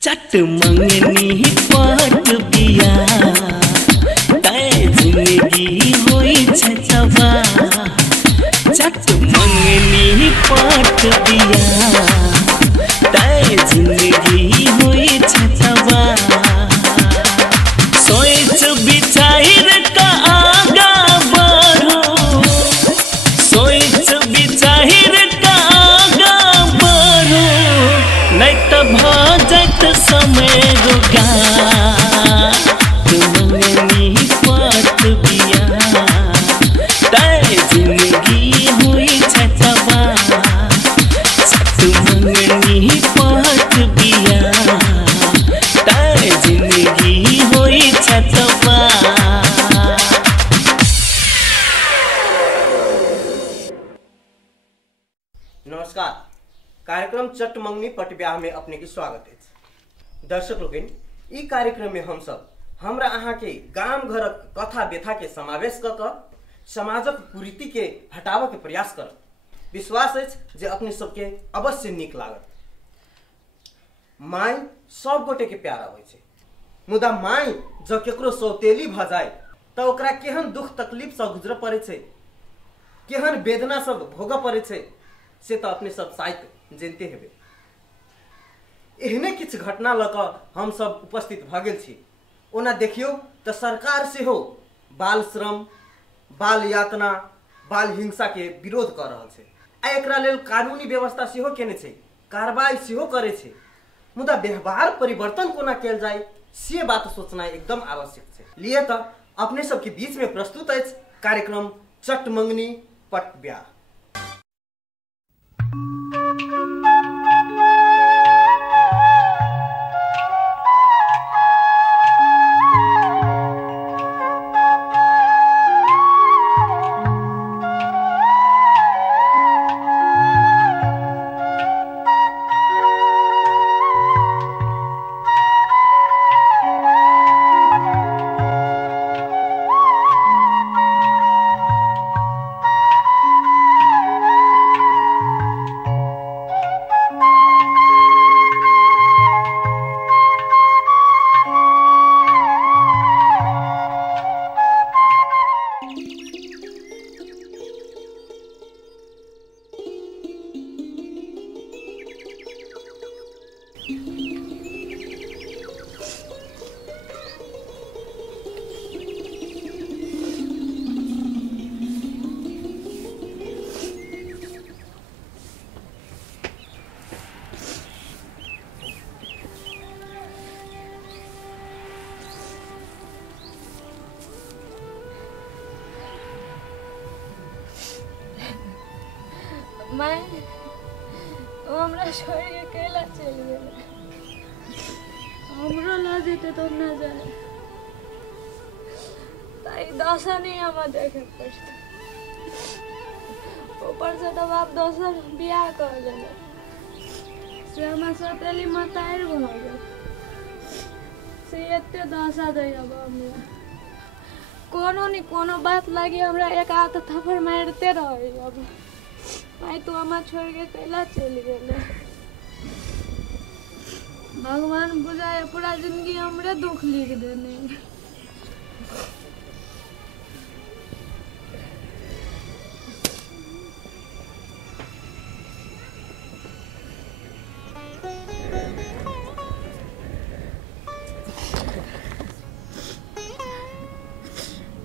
चट मंगनी पाट बिया तय जिंदगी होई छतवा। चट मंगनी पाट बिया तय जिंदगी होई छतवा। सोच विचार का आगा बढ़ो, सोच विचार का आगा बढ़ो, नहीं तो भजत समय रुका। मंगनी पाट बिया तय जिंदगी हुई छतवा। मंगनी पाट बिया तय जिंदगी हुई छतवा। नमस्कार, कार्यक्रम चट मंगनी पट ब्याह में अपने के स्वागत है। दर्शक लोगन, ई कार्यक्रम में हम सब हमरा अहाँ के गाम घरक कथा व्यथा के समावेश क समाजक कुरीति के हटाव के प्रयास करब। विश्वास अछि जे अपने सबके अवश्य नीक लागत। माय सब गोटे के प्यारा होइ छै, मुदा माय जब केकरो सौतेली भ जाय त ओकरा केहन दुख तकलीफ से गुजर पड़े छै, केहन वेदना सब भोग पड़े छै, से तो अपने सब शायद जानते हेबे। एहने किछ घटना लक हम सब उपस्थित भ गेल छी। ओना देखियो तो सरकार से हो बाल श्रम, बाल यातना, बाल हिंसा के विरोध कर रहल छै आ एकरा लेल कानूनी व्यवस्था सेहो केने छै, कार्रवाई सेहो करे छै। मुदा व्यवहार परिवर्तन कोना कैल जाय से बात सोचना एकदम आवश्यक छै। लिए तो अपने सब के बीच में प्रस्तुत है कार्यक्रम चट मंगनी पट ब्याह। माय हमरा छोड़ के कैला चल गेल। हमरो ला जेते तो न जाए, ताई दशा नहीं हम देखे पड़ते। ऊपर से तो बाप दोसर बियाह कर लेले से हम सतेली मतायर भ गेल। से एते दशा दै अब हमरा कोनो नहीं कोनो बात लागी हमरा एक हाथ थप्पड़ मारते रहे। अब माय तू हमार छोड़ के कैला चल गेले। भगवान बुझाए पूरा जिंदगी हमरे दुख लिख देने।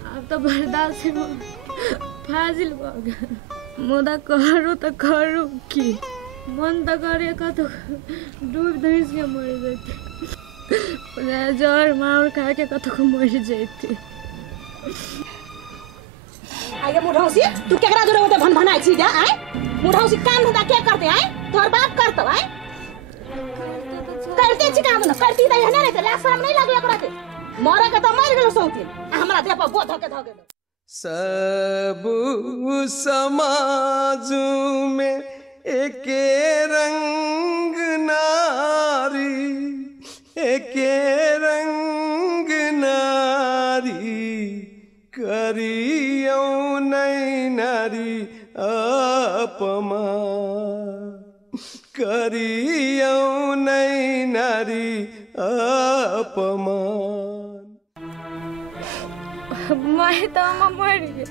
अब तो बर्दाश्त से फाजिल भ गेल। मुदा करू तो करू की, मन तो करे कत डूब धस के मर जाते, जहर मार खा के कत को मर जाते। आगे मुढ़ौसी तू केकरा जोरे होते भन भनाई छी जा आय। मुढ़ौसी काम धंधा के करते आय, तोहर बाप करतो आय। करते छी काम न करती त एहने रहते, लाज शरम नहीं लागले ओकरा के। मरे के त मर गेलो सौती, हमरा देह पर बोध के ध गेलो। सब समाज में एके रंग नारी, एके रंग नारी, करियो नहीं नारी अपमान। करियौ नहीं नारी अपमान। माई तो हम मर गए,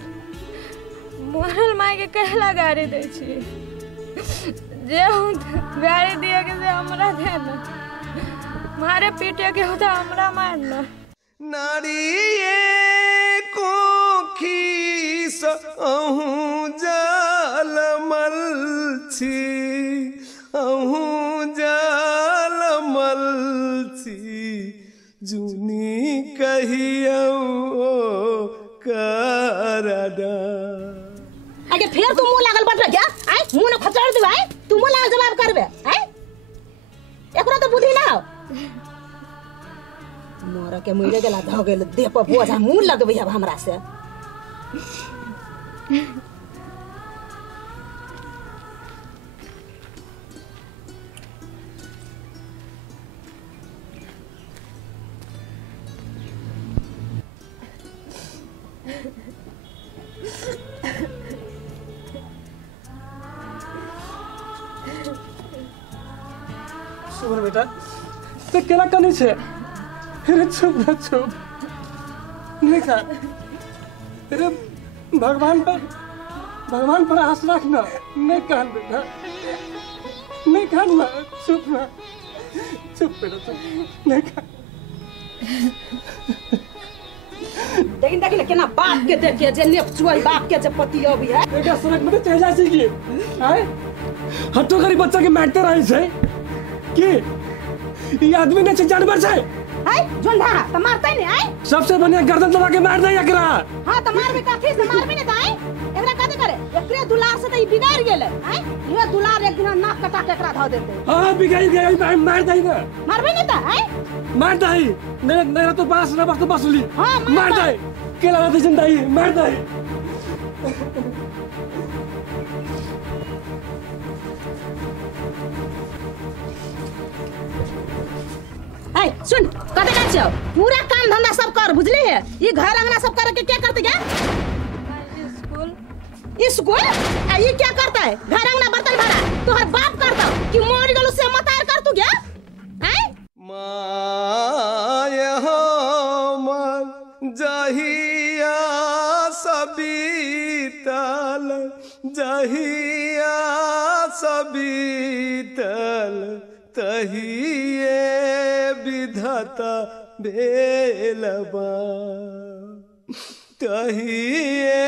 मरल माई के कहला गाड़ी दे छी, जे गाड़ी दिए के से हमरा देना, मारे पीटे के होता हमरा मारना। नारी को खीस अहूँ जाल मल छी, अहूँ जाल मल छी, जुनी कहियौ करडा। आगे फिर तू मुंह लागल बट क्या आई मुंह न खचड़ दे भाई, तू मुंह लागल जवाब करबे आई, एकरा तो बुद्धि ना हो। मोर के मुइले गेला ध गेल देह पर बोझा मुंह लगबे अब हमरा से। सुन बेटा तो केला कनी छे, अरे चुप ना चुप, नहीं खा, अरे भगवान पर आस रख ना, नहीं कान बेटा, नहीं कान ना, चुप बेटा चुप, नहीं खा। देखिन केना बाप के देखिए जे नेपचुआई बाप के जे पति अभी है। बेटा सड़क में तो चल जा सी की, हैं? हट्टो करी बच्चा के मारते रहे छे, की ये आदमी ने जानवर छे। आई जोंधा त मारतै ने आई, सबसे बढ़िया गर्दन दबा के मार दे एकरा। हां त मारबे काफी से मारबे ने त आई, एकरा कथि करे, एकरे दुलार से त ई बिगाड़ गेलै आई, ये दुलार एक दिन नाक कटा के एकरा ध देतै। हां बिगाड़ गई, मार दई ना, मारबे ने त आई, मार दई, मेरा तो पास ना बस तो बसली, हां मार दई, केला दे जिंदाई, मार दई। आई सुन कते का छौ, पूरा काम धंधा सब कर बुझली है, ये घर अंगना सब कर के क्या करते क्या? स्कूल आ ये क्या करता है, घर अंगना बर्तन भरा तोहर बाप करता कि मोर गलो से मतार कर तू क्या हैं? माय हमर जहिया सबीतल, जहिया सबीतल, तहिए विधाता भेलबा, तहिए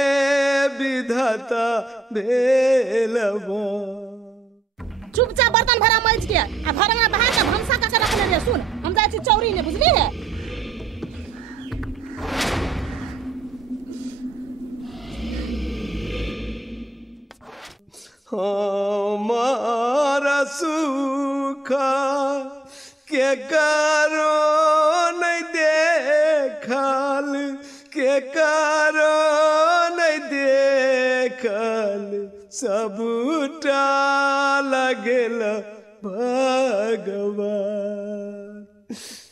विधाता भेलबा। चुपचाप बर्तन भरा मज के आ घर में बाहर का भंसा का रखले रे। सुन हम जाय छी चौरी ने बुझली है, हमारा सुख के करो नहीं देखल, के करो नहीं देखल, सबटा लगल भगवान,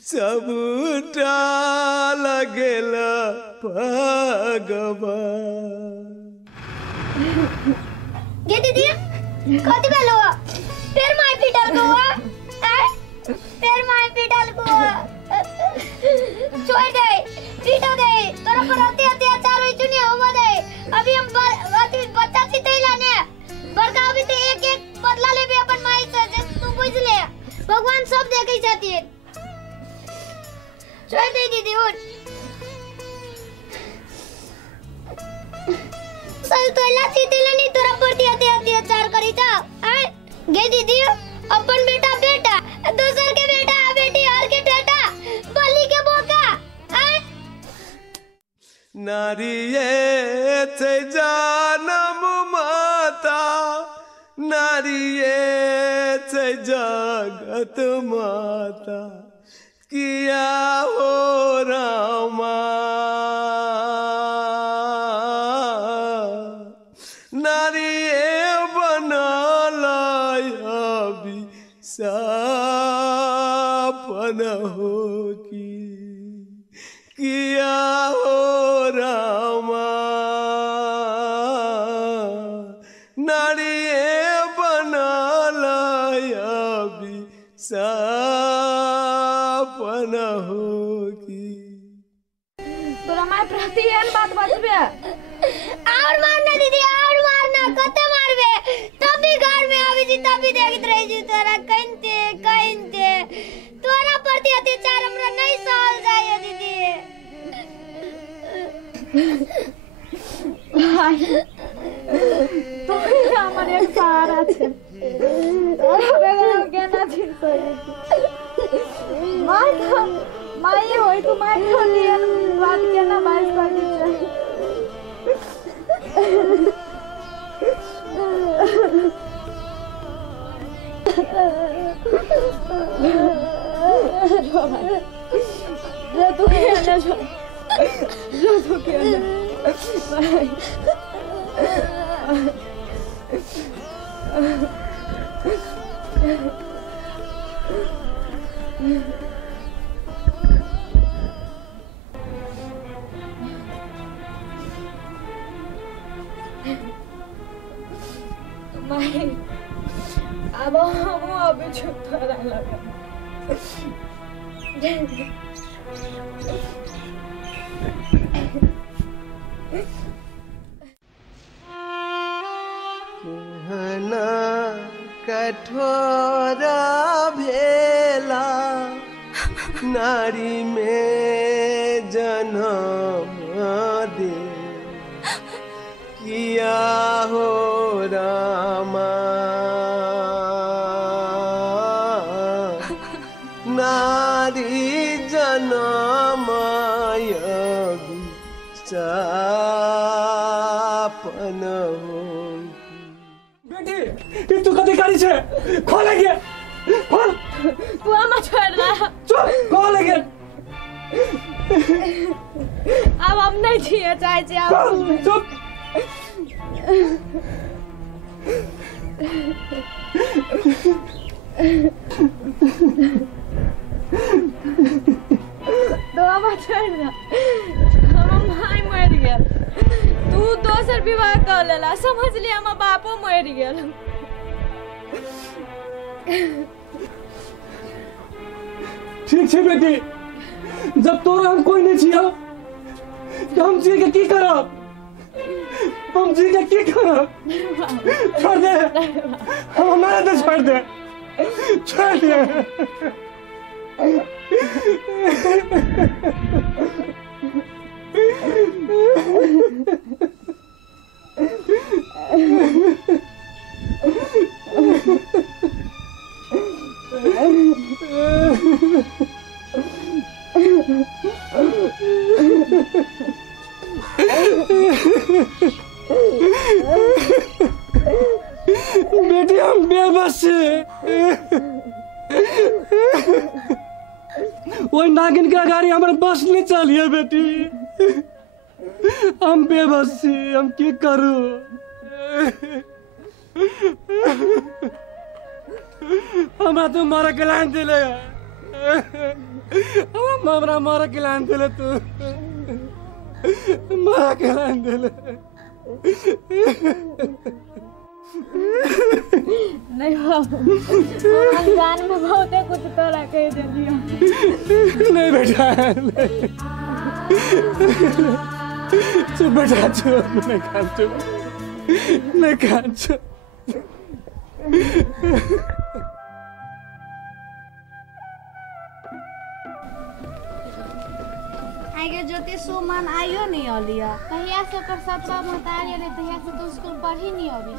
सबटा लगल भगवान। ये दीदी कथी भेलो, फिर माय पिटल को फिर माय पिटल को, छोड़ दे पीटो दे, तोरा पर अत्याचार होई चुने होवा दे। अभी हम बच्चा सितैला ने बड़का अभी तो एक बदला लेबे अपन माई से, तू बुझ ले भगवान सब देखै छथिन। छोड़ दे दीदी उठ, सब तोला सितैला नहीं तोरा पर अत्याचार करी था। गे दीदी अपन बेटा बेटा, दूसर के बेटा बेटी हर के बेटा, बलि के बोका। नारी ये थे जानम माता, नारी ये थे जगत माता, किया हो रामा, नारी सपन हो की, किया हो रामा, नारी बनल सपना होगी। तोरा माय प्रति एहन बात बचबे और मारना दीदी और मारना कते मारबे तब भी घर में आबी जी तब भी देखत रही जी तोरा कहिनते तोरा प्रति अत्याचार हमरा नहीं सहल जाय दीदी। तो हमर एक सहारा छे बेगम केना छी माई होई तू माई खाली बात केना बात कर दी जो तू केना जो तू केना माई अब हम अभी चुप थोड़ा लगा कहना कठोरा भेला नारी में जन्म दे किया हो रामा नारी जन्म सापन हो। बेटी ये तू कथी करी छे खोले के खोल तू आमा छोड़ रहा चुप खोले के अब हम नहीं छिए चाहे छी अब चुप तो आमा छोड़ रहा हम भाई मर गया तू दोसर विवाह कर लेला समझ लिया हम बापो मर गेल ठीक है बेटी जब तोरा हम कोई नहीं छिया तो हम जी के की करब हम जी के की करब छोड़ दे हम हमारा तो छोड़ दे छोड़ दे बेटी हम बेबस वही नागिन के गाड़ी हमारे बस नहीं चलिए बेटी हम बेबस हम की करूं हमरा तो मारा के लाइन दिले हमरा मारा के लाइन दिले तू मारा के लाइन दिले नहीं बाबू जान में बहुत कुछ तोरा कह दिलियो नहीं बेटा चुप बेटा चुप नहीं खान चुप नहीं खान चुप आगे ज्योति सुमन आइयो नहीं अलिया कहिया से कर सतरा महतारी रे तहिया से तो स्कूल पढ़ी नहीं अभी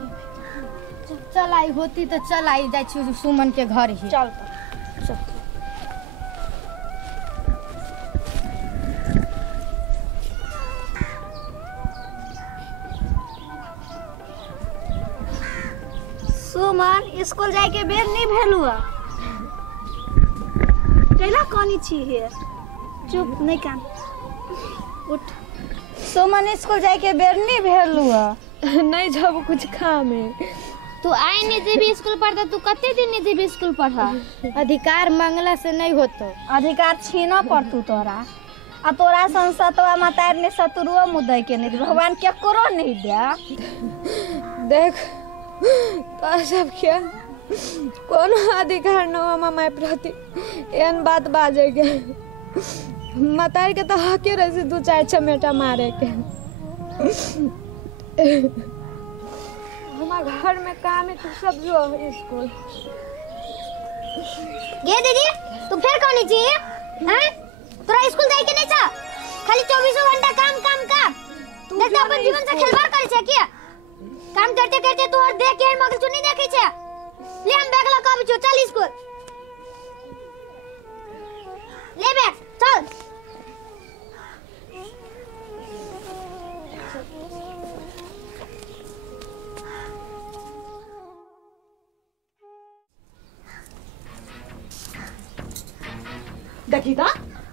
चल आई होती तो चल आई जाय छी सुमन के घर ही चल चल सुमन स्कूल जाय के बेर नहीं भेलुआ कैला कोनी छी हे चुप नहीं कान उठ सुमन स्कूल जाय के बेर नहीं भेलुआ नहीं जब कुछ काम है तू आई नहीं जेबी स्कूल पढ़ता तू कते दिन नहीं जेबी स्कूल पढ़ा अधिकार मांगला से नहीं होतो अधिकार छीना पड़तू तोरा आ तोरा संसदवा मातार ने सतुरुओ मुदय के नहीं भगवान केकरो नहीं दे देख तो सब क्या कोनो अधिकार न हो माय प्रति एहन बात बाजे के। मतार के तो हके रहे 2-4 चमेटा मारे के। हमार घर में काम है, तू सब जो स्कूल। ये दीदी तू फिर कौन चाहिए हैं? तोरा स्कूल जाए के नहीं था? खाली 24 घंटा काम काम काम। देखता अपन जीवन से खिलवाड़ करे छे क्या? काम करते करते तू और देख के मगल चुनी देखे छे। ले हम बैग लगा बिचो चल स्कूल। ले बैग चल। देखी तो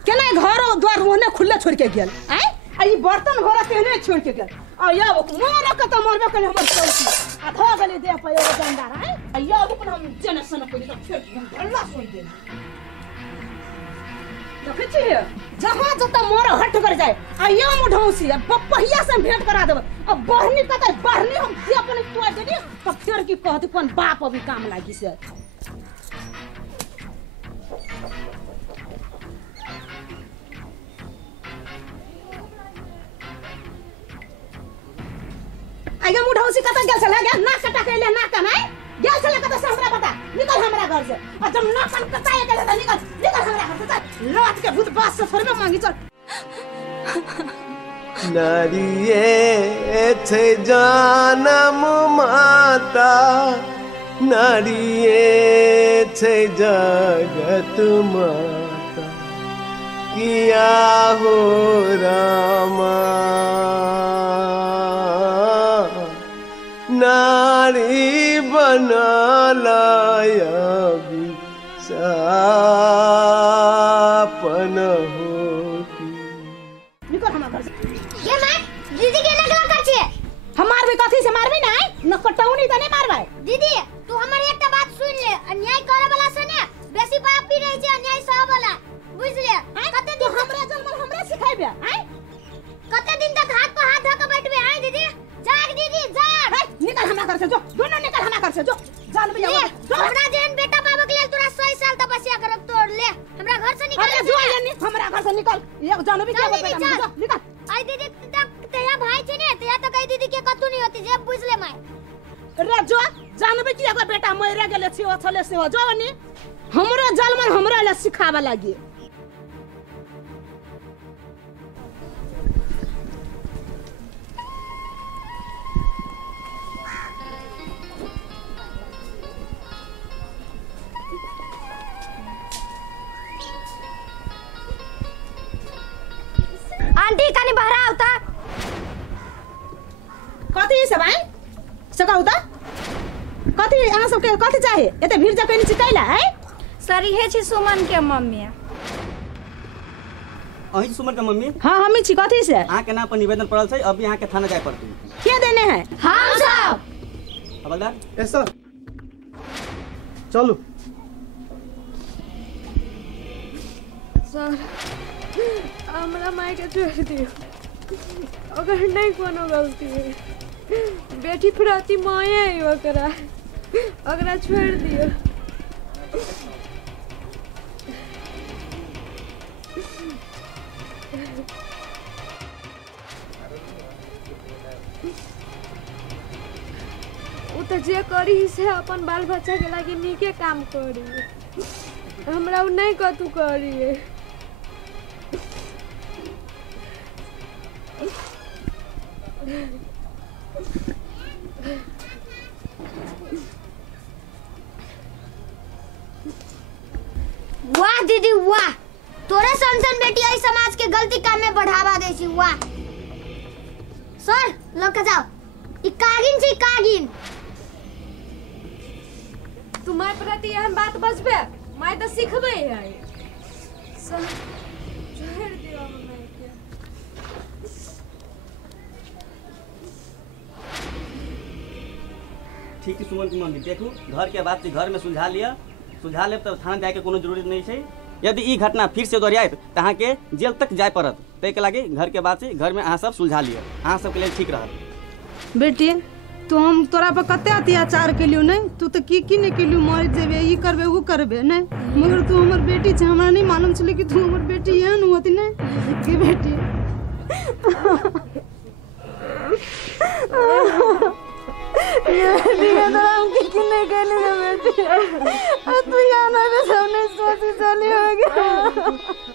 केना घर और द्वार ओने खुले छोड़ के गेल आय आई बर्तन घर केने छोड़ के गेल आ या मोर के त मरबे कले हमर चौकी आ ध गले दे पे एगो जंदार आय आ या अपन हम जनसन को तो फिर अल्लाह सुन दे देखे छी जहां जता मोर हट कर जाए आ या मुढौसी अब पहिया से भेंट करा देब अब बहनी कत बहनी हम से अपन तोड़ देनी तो फिर की कहत कोन बाप अभी काम लागी से आगे मुढौसी कत गेल छले गे ना कटा के ले ना कनाय गेल छले कत से हमरा बता निकल हमरा घर से आ जब ना कन कटाए गेल त निकल निकल हमरा घर से चल लात के भूत बास से थोड़े मांगी चल नारिये छे जानम माता नारिये छे जगत माता किया हो रामा नारी बनालाया सापन होती। निकल हमरा घर से ये मां दीदी के लगवा कर छे हमार भी कथी से मारबे ना न कटौनी त नहीं मारबे दीदी तू हमर एकटा बात सुन ले अन्याय करे वाला से ने बेसी पापी रह छै अन्याय सह वाला बुझ ले कते तू हमरा जन्म हमरा सिखाइबे आय कते दिन तक हाथ पर हाथ धक बैठबे आय दीदी जाग दीदी जाग निकल हमरा घर से जो दोनों निकल हमरा घर से जो जानबे ले हमरा जेहन बेटा पाबक लेल तोरा 100 साल तपस्या करब तोड़ ले हमरा घर से निकल अरे जो ये हमरा घर से निकल एक जानबे के बेटा जो निकल आई दीदी तक तेया भाई छै ने तेया तक आई दीदी के कतु नहीं होती जे बुझ ले माय रे जो जानबे कि एगो बेटा मरे गेले छी ओ छले से जो नी हमरो जलमन हमरा ले सिखाबे लागी आंटी कनी बहरा आवता कथी से भाई सकाउ त कथी अहाँ सबके कथी चाहे एते भीड़ जा कनी चिकैला है सर इहे छी सुमन के मम्मी। अही सुमन के मम्मी हां हमी छी कथी से अहाँ के नाम पर निवेदन पड़ल छै अभी अहाँ के थाना जाय पड़तै के देने है हां साहब हवलदार ऐसा चलो सर हमरा माय के छोड़ दियो अगर नहीं कोनो गलती है बेटी प्रति माया है ओकरा ओकरा छोड़ दियो उ त जे करी से अपन बाल बच्चा के लागी नीके काम करी हमरा उ नहीं कतु करी वाह दीदी वाह तोरे संसन बेटी आई समाज के गलती काम में बढ़ावा दे छी वाह सर लक जाओ ई कागिन छी कागिन तुम्हारे प्रति एहन बात बजबे माय तो सिखबे है सर छोड़ दियो हमरा के ठीक है सुमन की मम्मी देखू घर के बात घर में सुलझा लिया सुलझा लेब तब थाना जाए के कोनो जरूरत नहीं है यदि ई घटना फिर से दोहराइत त अहाँ के जेल तक जाय पड़त तै के लागी घर के बात से घर में अहाँ सब सुलझा लियो अहाँ सब के लिए ठीक रहत बेटी तो हम तोरा पर कते अत्याचार केलियो नहीं तू तो की नहीं केलियो मर जेबे ई करबे वो करबे नहीं मगर तू हमर बेटी छे हमरा नहीं मालूम छले कि तू हमर बेटी एहन होती नहीं कि बेटी ये तो हम की नहीं केली रे बेटी तू यहाँ ना रे सबने सोची चली हो गया